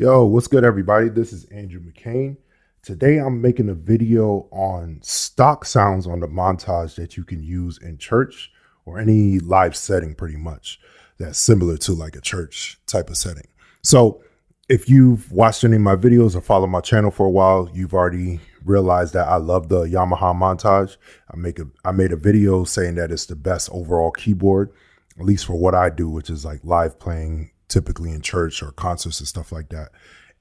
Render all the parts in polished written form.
Yo, what's good, everybody? This is Andrew McCain. Today, I'm making a video on stock sounds on the montage that you can use in church or any live setting, pretty much, that's similar to like a church type of setting. So, if you've watched any of my videos or followed my channel for a while, you've already realized that I love the Yamaha Montage. I made a video saying that it's the best overall keyboard, at least for what I do, which is like live playing, typically in church or concerts and stuff like that.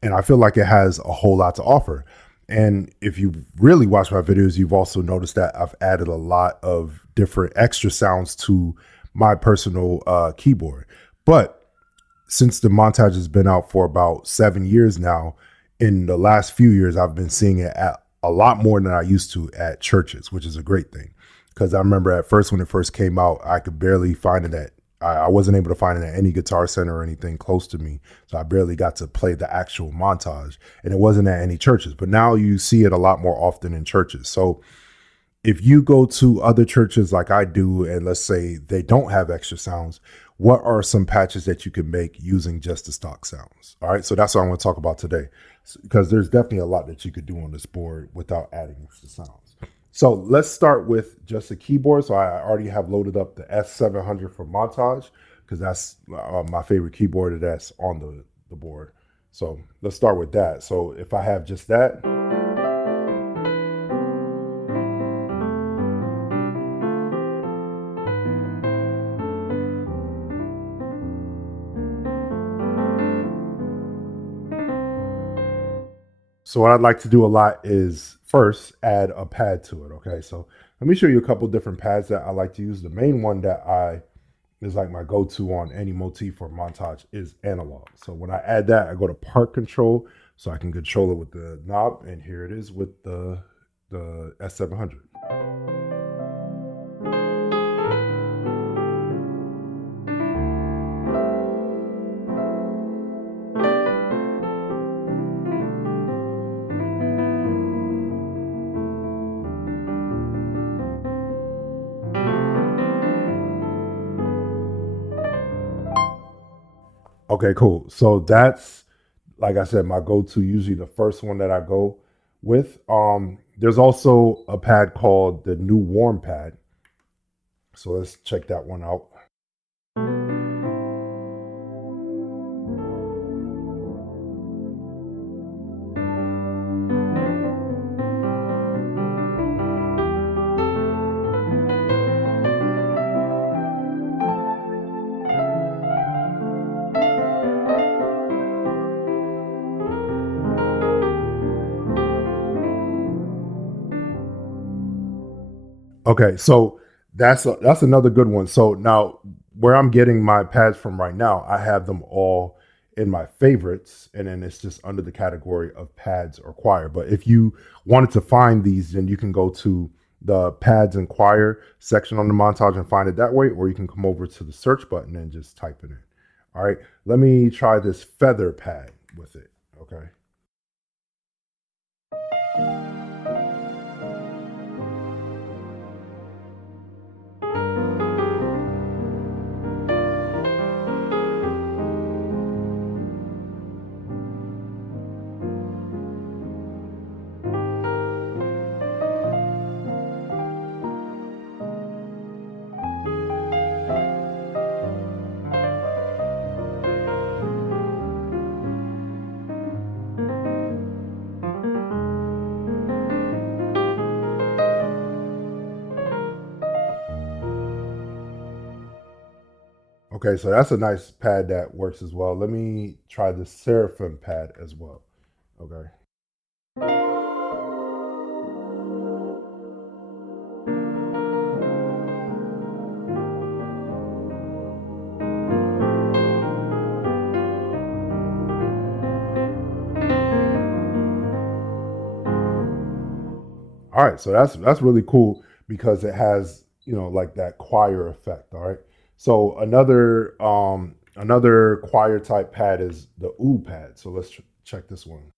And I feel like it has a whole lot to offer. And if you really watch my videos, you've also noticed that I've added a lot of different extra sounds to my personal keyboard. But since the montage has been out for about 7 years now, in the last few years, I've been seeing it at a lot more than I used to at churches, which is a great thing. Because I remember at first, when it first came out, I could barely find it at I wasn't able to find it at any Guitar Center or anything close to me. So I barely got to play the actual montage, and it wasn't at any churches. But now you see it a lot more often in churches. So if you go to other churches like I do, and let's say they don't have extra sounds, what are some patches that you can make using just the stock sounds? All right. So that's what I want to talk about today, because there's definitely a lot that you could do on this board without adding extra sounds. So let's start with just the keyboard. So I already have loaded up the S700 for Montage, because that's my favorite keyboard that's on the board. So let's start with that. So if I have just that. So what I'd like to do a lot is first add a pad to it. Okay, so let me show you a couple different pads that I like to use. The main one that I is like my go-to on any motif or montage is analog. So when I add that, I go to part control so I can control it with the knob, and here it is with the S700. Okay, cool. So that's, like I said, my go-to, usually the first one that I go with. There's also a pad called the New Warm pad. So let's check that one out. Okay, so that's another good one. So now where I'm getting my pads from right now, I have them all in my favorites, and then it's just under the category of pads or choir. But if you wanted to find these, then you can go to the pads and choir section on the montage and find it that way, or you can come over to the search button and just type it in. All right, let me try this feather pad with it. Okay. Okay, so that's a nice pad that works as well. Let me try the Seraphim pad as well. Okay. All right, so that's really cool because it has, like that choir effect. All right. So another choir type pad is the oud pad. So let's check this one.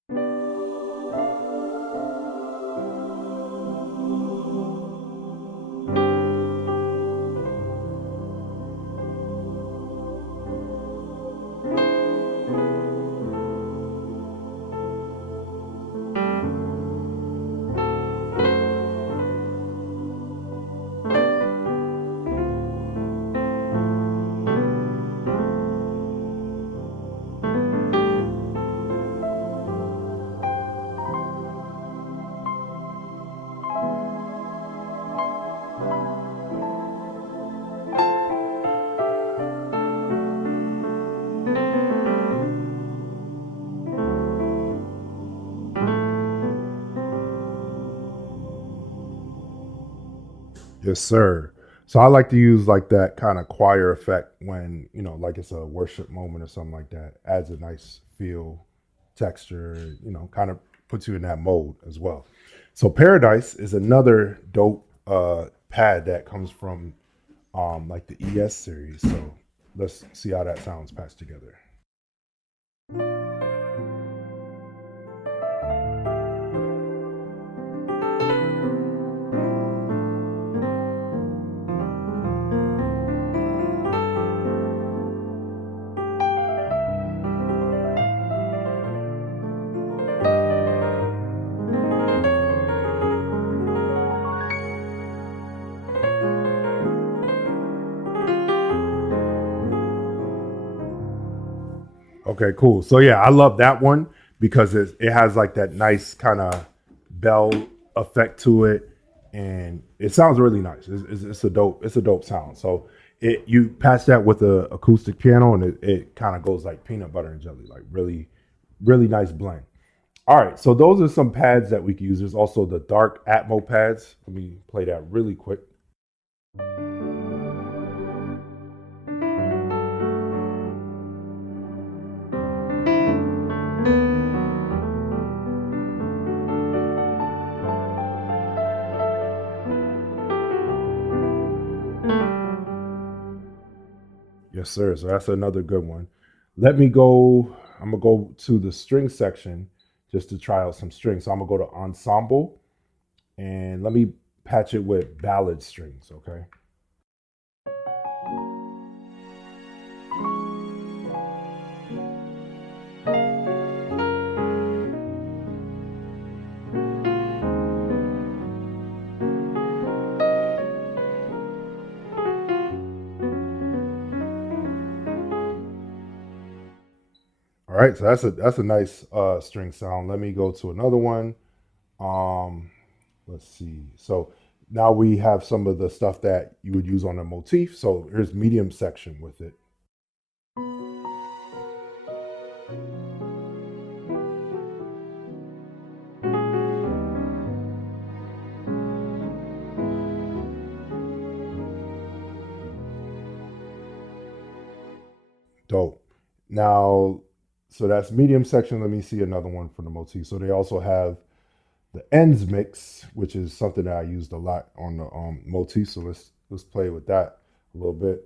Yes, sir. So I like to use like that kind of choir effect when, like it's a worship moment or something like that. Adds a nice feel, texture, kind of puts you in that mode as well. So Paradise is another dope pad that comes from like the ES series. So let's see how that sounds patched together. Okay, cool. So yeah, I love that one because it has like that nice kind of bell effect to it, and it sounds really nice. It's a dope sound. So you patch that with a acoustic piano, and it kind of goes like peanut butter and jelly, like really nice blend. All right, so those are some pads that we can use. There's also the dark Atmo pads. Let me play that really quick. Yes, sir. So that's another good one. Let me go. I'm gonna go to the string section just to try out some strings. So I'm gonna go to ensemble and let me patch it with ballad strings. Okay. All right. So that's a nice string sound. Let me go to another one. Um, let's see. So now we have some of the stuff that you would use on a motif. So here's medium section with it. Dope. Now, so that's medium section. Let me see another one for the motif. So they also have the ends mix, which is something that I used a lot on the motif. So let's play with that a little bit.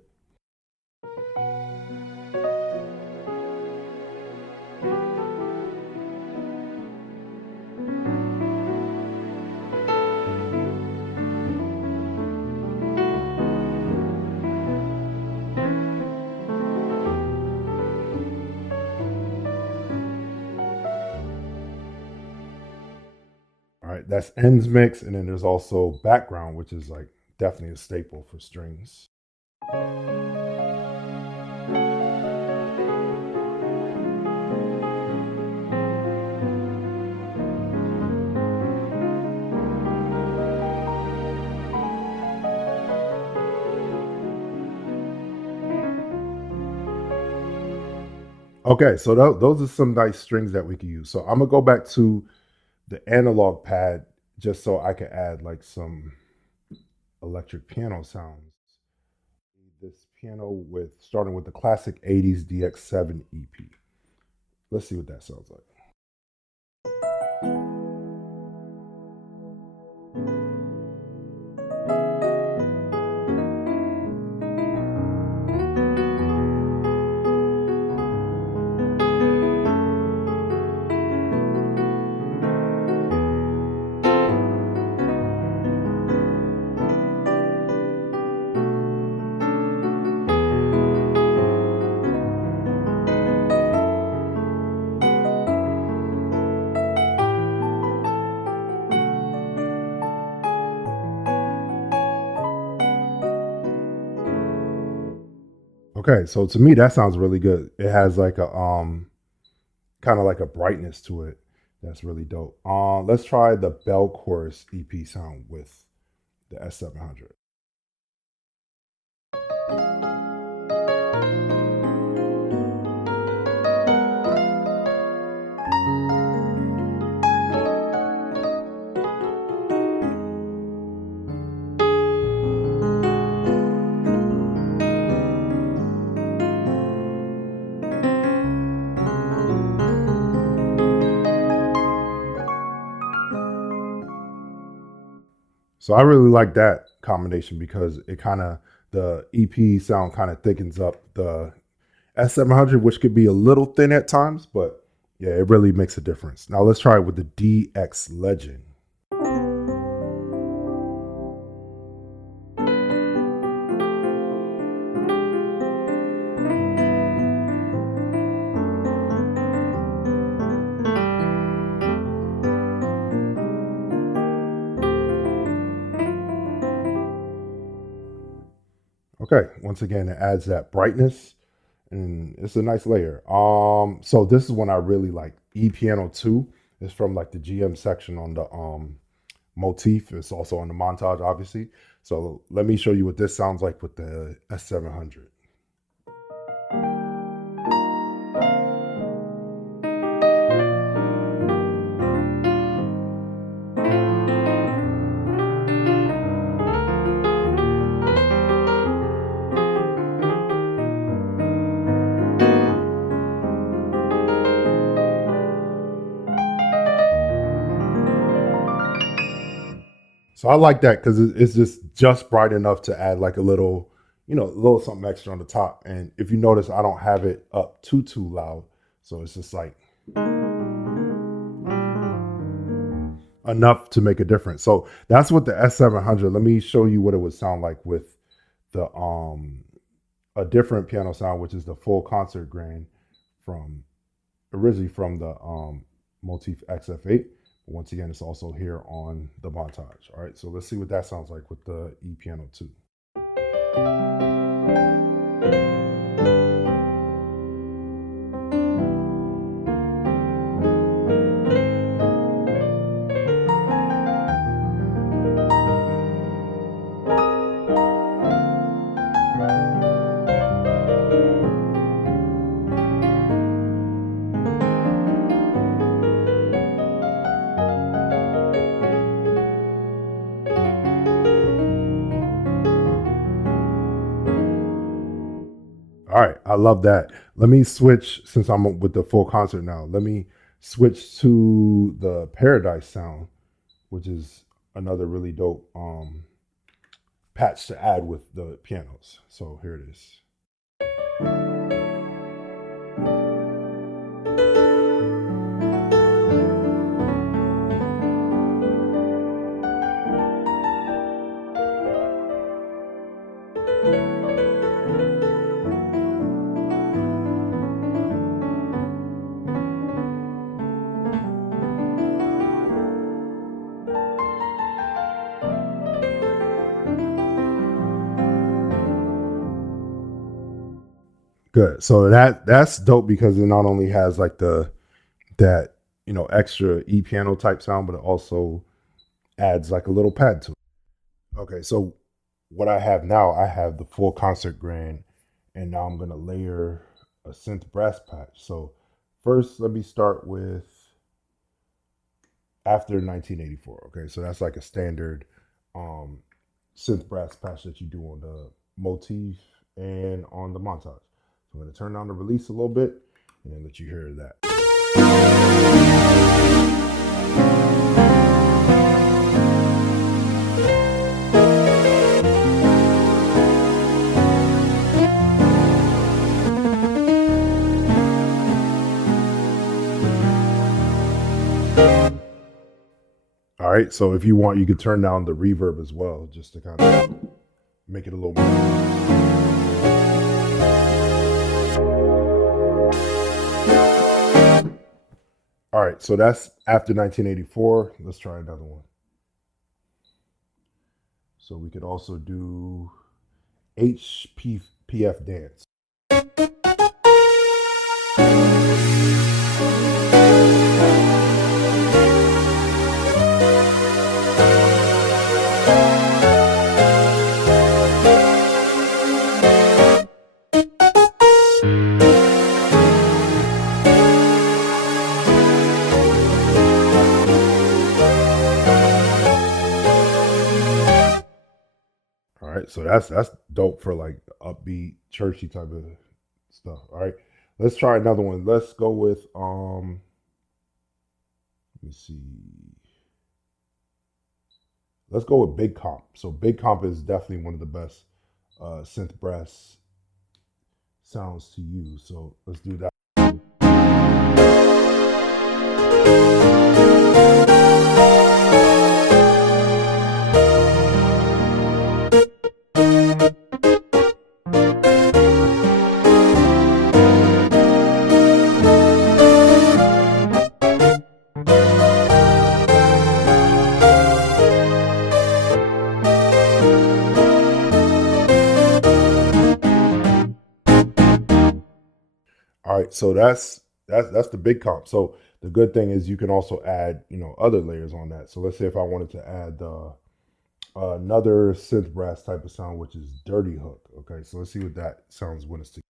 All right, that's ends mix, and then there's also background, which is like definitely a staple for strings. Okay, so those are some nice strings that we can use. So I'm gonna go back to the analog pad just so I can add like some electric piano sounds. This piano with starting with the classic 80s DX7 EP. Let's see what that sounds like. Okay, so to me that sounds really good. It has like a kind of like a brightness to it. That's really dope. Let's try the Bell Chorus EP sound with the S700. So I really like that combination because it kind of, the EP sound kind of thickens up the S700, which could be a little thin at times, but yeah, it really makes a difference. Now let's try it with the DX Legend. Okay, once again, it adds that brightness and it's a nice layer. So this is one I really like. E Piano 2 is from like the GM section on the motif. It's also on the montage, obviously. So let me show you what this sounds like with the S700. So I like that because it's just bright enough to add like a little, a little something extra on the top. And if you notice, I don't have it up too loud, so it's just like enough to make a difference. So that's what the S700. Let me show you what it would sound like with the a different piano sound, which is the full concert grain from originally from the Motif XF8. But once again, it's also here on the montage. All right, so let's see what that sounds like with the E Piano 2. All right, I love that. Let me switch since I'm with the full concert now. Let me switch to the Paradise sound, which is another really dope patch to add with the pianos. So here it is. Good. So that's dope because it not only has like that extra E piano type sound, but it also adds like a little pad to it. Okay, so what I have now, I have the full concert grand, and now I'm gonna layer a synth brass patch. So first, let me start with after 1984. Okay, so that's like a standard um, synth brass patch that you do on the motif and on the montage. So I'm gonna turn down the release a little bit and then let you hear that. All right, so if you want, you could turn down the reverb as well, just to kind of make it a little more. All right, so that's after 1984. Let's try another one. So we could also do HPF dance. All right, so that's dope for like upbeat, churchy type of stuff. All right, let's try another one. Let's go with let me see. let's go with big comp. So big comp is definitely one of the best synth brass sounds to use. So let's do that. All right, so that's the big comp. So the good thing is you can also add, you know, other layers on that. So let's say if I wanted to add another synth brass type of sound, which is dirty hook. Okay, so let's see what that sounds when it's together.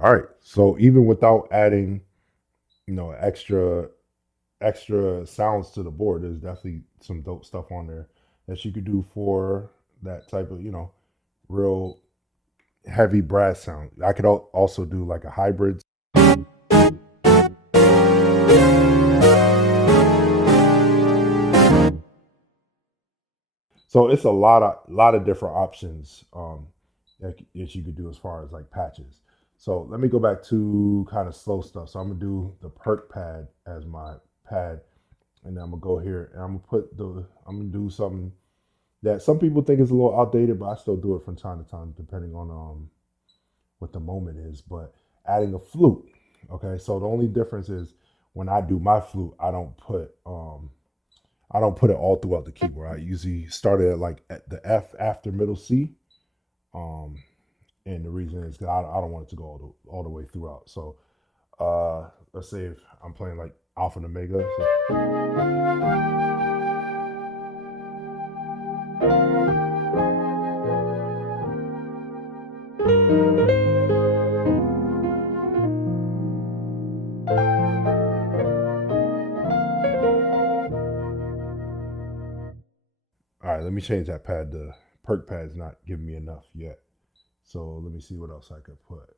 All right, so even without adding, you know, extra sounds to the board, there's definitely some dope stuff on there that you could do for that type of, you know, real heavy brass sound. I could also do like a hybrid. So it's a lot of different options that you could do as far as like patches. So let me go back to kind of slow stuff. So I'm gonna do the perk pad as my pad, and then I'm gonna go here and I'm gonna do something that some people think is a little outdated, but I still do it from time to time depending on what the moment is. But adding a flute. Okay, so the only difference is when I do my flute, I don't put it all throughout the keyboard. I usually start it at like at the F after middle C. Um, and the reason is because I don't want it to go all the way throughout. So let's say if I'm playing like Alpha and Omega. All right, let me change that pad. The perk pad's not giving me enough yet. So let me see what else I could put.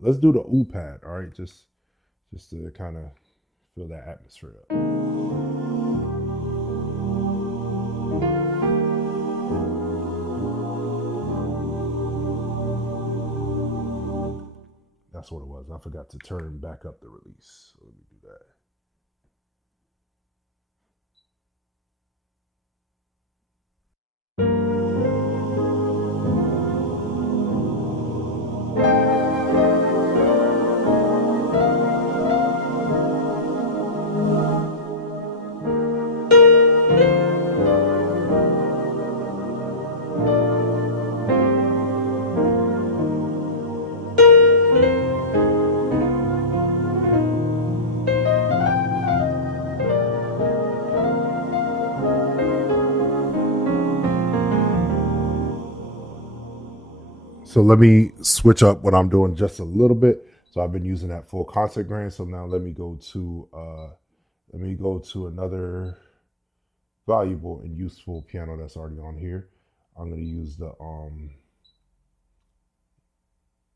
Let's do the ooh pad. All right, just to kind of feel that atmosphere up. That's what it was. I forgot to turn back up the release. So let me do that. So let me switch up what I'm doing just a little bit. So I've been using that full concert grain. So now let me go to another valuable and useful piano that's already on here. I'm going to use the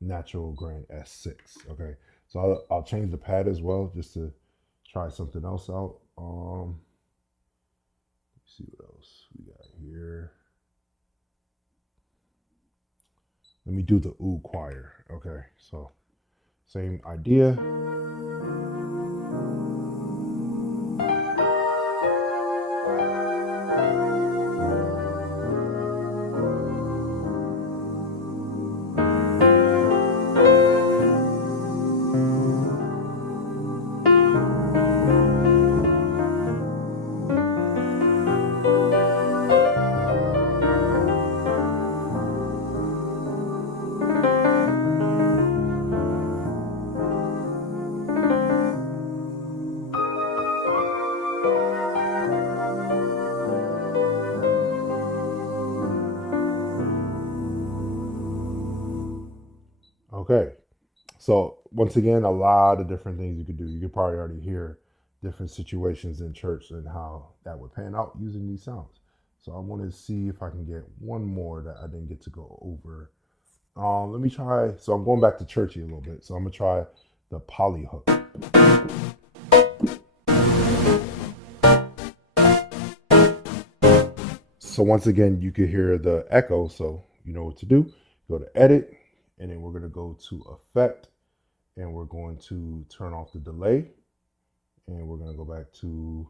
natural grain S6. Okay, so I'll change the pad as well just to try something else out. Let's see what else we got here. Let me do the ooh choir. Okay, so same idea. Okay, So once again, a lot of different things you could do. You could probably already hear different situations in church and how that would pan out using these sounds. So I want to see if I can get one more that I didn't get to go over. Let me try. So I'm going back to churchy a little bit. So I'm gonna try the poly hook. So once again, you can hear the echo. So you know what to do. Go to edit, and then we're gonna go to effect, and we're going to turn off the delay, and we're gonna go back to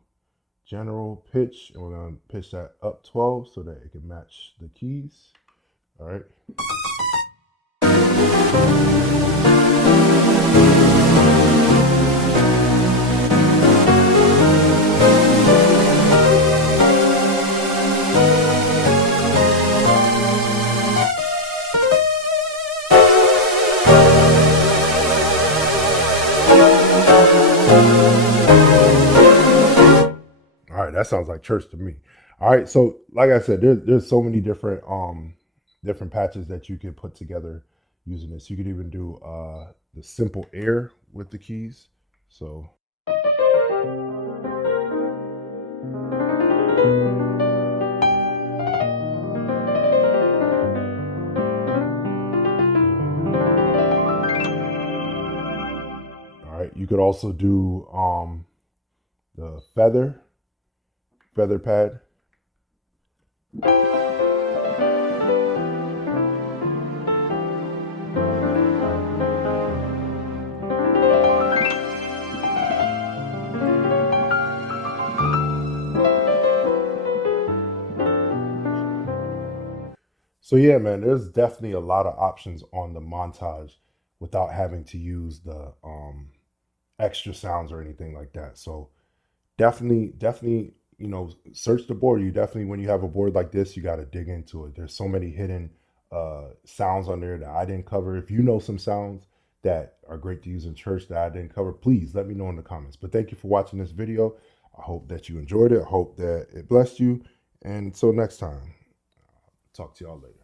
general pitch, and we're gonna pitch that up 12 so that it can match the keys. All right. All right, that sounds like church to me. All right, so like I said, there's so many different patches that you can put together using this. You could even do the simple air with the keys. So all right, you could also do the feather pad. So yeah, man, there's definitely a lot of options on the montage without having to use the extra sounds or anything like that. So definitely, search the board. You definitely, when you have a board like this, you got to dig into it. There's so many hidden sounds on there that I didn't cover. If you know some sounds that are great to use in church that I didn't cover, please let me know in the comments. But thank you for watching this video. I hope that you enjoyed it. I hope that it blessed you. And until next time, talk to y'all later.